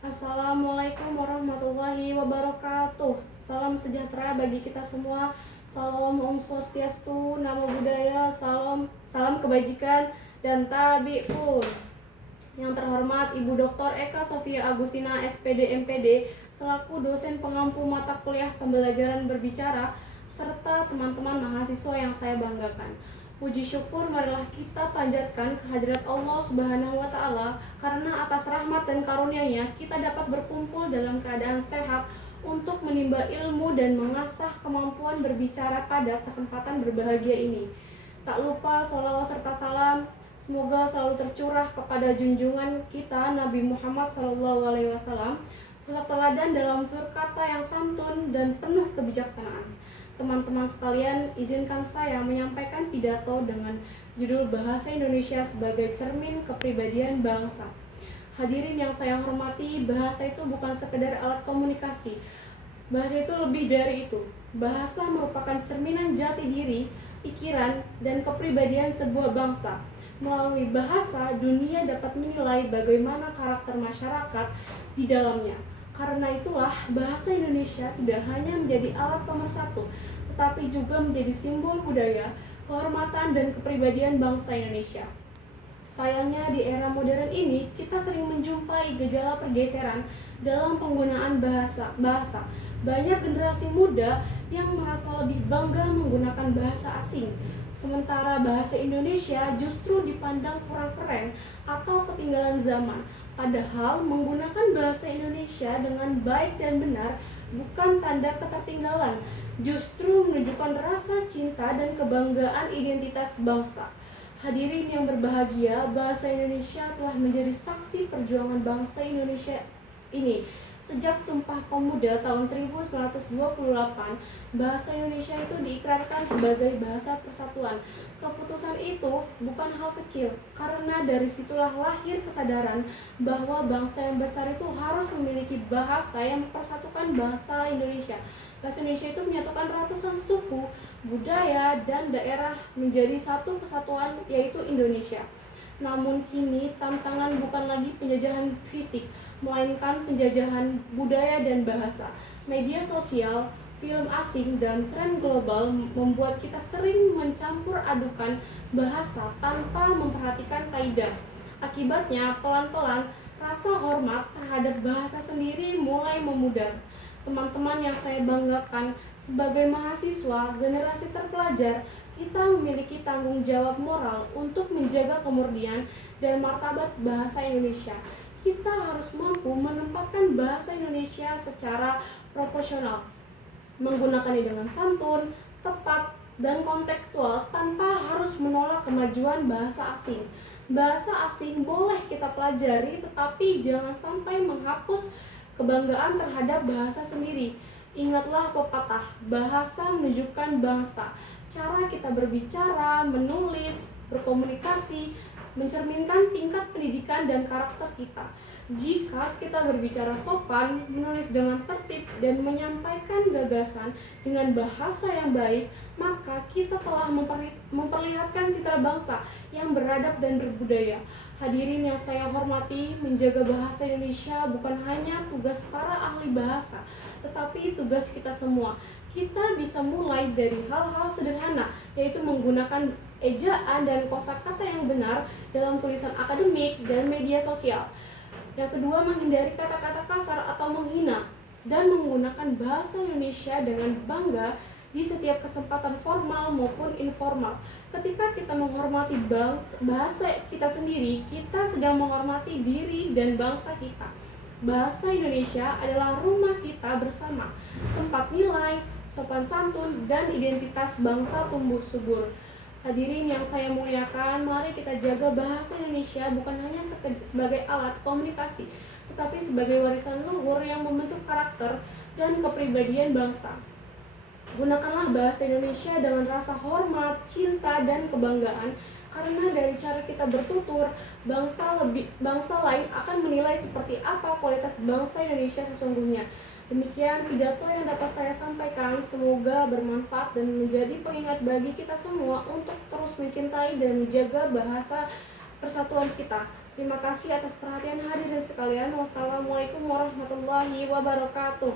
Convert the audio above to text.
Assalamualaikum warahmatullahi wabarakatuh. Salam sejahtera bagi kita semua. Salam Om Swastiastu, Namo Buddhaya, salam kebajikan dan tabi pun. Yang terhormat Ibu Dr. Eka Sofia Agustina SPD MPD selaku dosen pengampu mata kuliah pembelajaran berbicara serta teman-teman mahasiswa yang saya banggakan. Puji syukur marilah kita panjatkan kehadirat Allah Subhanahu wa Ta'ala, karena atas rahmat dan karunia-Nya kita dapat berkumpul dalam keadaan sehat untuk menimba ilmu dan mengasah kemampuan berbicara pada kesempatan berbahagia ini. Tak lupa sholawat serta salam semoga selalu tercurah kepada junjungan kita Nabi Muhammad SAW, sosok teladan dalam tutur kata yang santun dan penuh kebijaksanaan. Teman-teman sekalian, izinkan saya menyampaikan pidato dengan judul Bahasa Indonesia sebagai Cermin Kepribadian Bangsa. Hadirin yang saya hormati, bahasa itu bukan sekedar alat komunikasi. Bahasa itu lebih dari itu. Bahasa merupakan cerminan jati diri, pikiran, dan kepribadian sebuah bangsa. Melalui bahasa, dunia dapat menilai bagaimana karakter masyarakat di dalamnya. Karena itulah, bahasa Indonesia tidak hanya menjadi alat pemersatu, tetapi juga menjadi simbol budaya, kehormatan, dan kepribadian bangsa Indonesia. Sayangnya di era modern ini, kita sering menjumpai gejala pergeseran dalam penggunaan bahasa. Banyak generasi muda yang merasa lebih bangga menggunakan bahasa asing, sementara bahasa Indonesia justru dipandang kurang keren atau ketinggalan zaman. Padahal menggunakan bahasa Indonesia dengan baik dan benar bukan tanda ketertinggalan, justru menunjukkan rasa cinta dan kebanggaan identitas bangsa. Hadirin yang berbahagia, bahasa Indonesia telah menjadi saksi perjuangan bangsa Indonesia ini. Sejak Sumpah Pemuda tahun 1928, bahasa Indonesia itu diikrarkan sebagai bahasa persatuan. Keputusan itu bukan hal kecil, karena dari situlah lahir kesadaran bahwa bangsa yang besar itu harus memiliki bahasa yang mempersatukan bangsa Indonesia. Bahasa Indonesia itu menyatukan ratusan suku, budaya, dan daerah menjadi satu kesatuan, yaitu Indonesia. Namun kini tantangan bukan lagi penjajahan fisik, melainkan penjajahan budaya dan bahasa. Media sosial, film asing, dan tren global membuat kita sering mencampur adukan bahasa tanpa memperhatikan kaidah. Akibatnya, pelan-pelan rasa hormat terhadap bahasa sendiri mulai memudar. Teman-teman yang saya banggakan, sebagai mahasiswa generasi terpelajar, kita memiliki tanggung jawab moral untuk menjaga kemurnian dan martabat bahasa Indonesia. Kita harus mampu menempatkan bahasa Indonesia secara proporsional, menggunakannya dengan santun, tepat, dan kontekstual tanpa harus menolak kemajuan bahasa asing. Bahasa asing boleh kita pelajari, tetapi jangan sampai menghapus kebanggaan terhadap bahasa sendiri. Ingatlah pepatah, bahasa menunjukkan bangsa. Cara kita berbicara, menulis, berkomunikasi, mencerminkan tingkat pendidikan dan karakter kita. Jika kita berbicara sopan, menulis dengan tertib, dan menyampaikan gagasan dengan bahasa yang baik, maka kita telah memperlihatkan citra bangsa yang beradab dan berbudaya. Hadirin yang saya hormati, menjaga bahasa Indonesia bukan hanya tugas para ahli bahasa, tetapi tugas kita semua. Kita bisa mulai dari hal-hal sederhana, yaitu menggunakan ejaan dan kosakata yang benar dalam tulisan akademik dan media sosial. Yang kedua, menghindari kata-kata kasar atau menghina, dan menggunakan bahasa Indonesia dengan bangga di setiap kesempatan formal maupun informal. Ketika kita menghormati bahasa kita sendiri, kita sedang menghormati diri dan bangsa kita. Bahasa Indonesia adalah rumah kita bersama, tempat nilai, sopan santun, dan identitas bangsa tumbuh subur. Hadirin yang saya muliakan, mari kita jaga bahasa Indonesia bukan hanya sebagai alat komunikasi, tetapi sebagai warisan luhur yang membentuk karakter dan kepribadian bangsa. Gunakanlah bahasa Indonesia dengan rasa hormat, cinta, dan kebanggaan, karena dari cara kita bertutur, bangsa lain akan menilai seperti apa kualitas bangsa Indonesia sesungguhnya. Demikian pidato yang dapat saya sampaikan, semoga bermanfaat dan menjadi pengingat bagi kita semua untuk terus mencintai dan menjaga bahasa persatuan kita. Terima kasih atas perhatian hadirin sekalian. sekalian. Wassalamualaikum warahmatullahi wabarakatuh.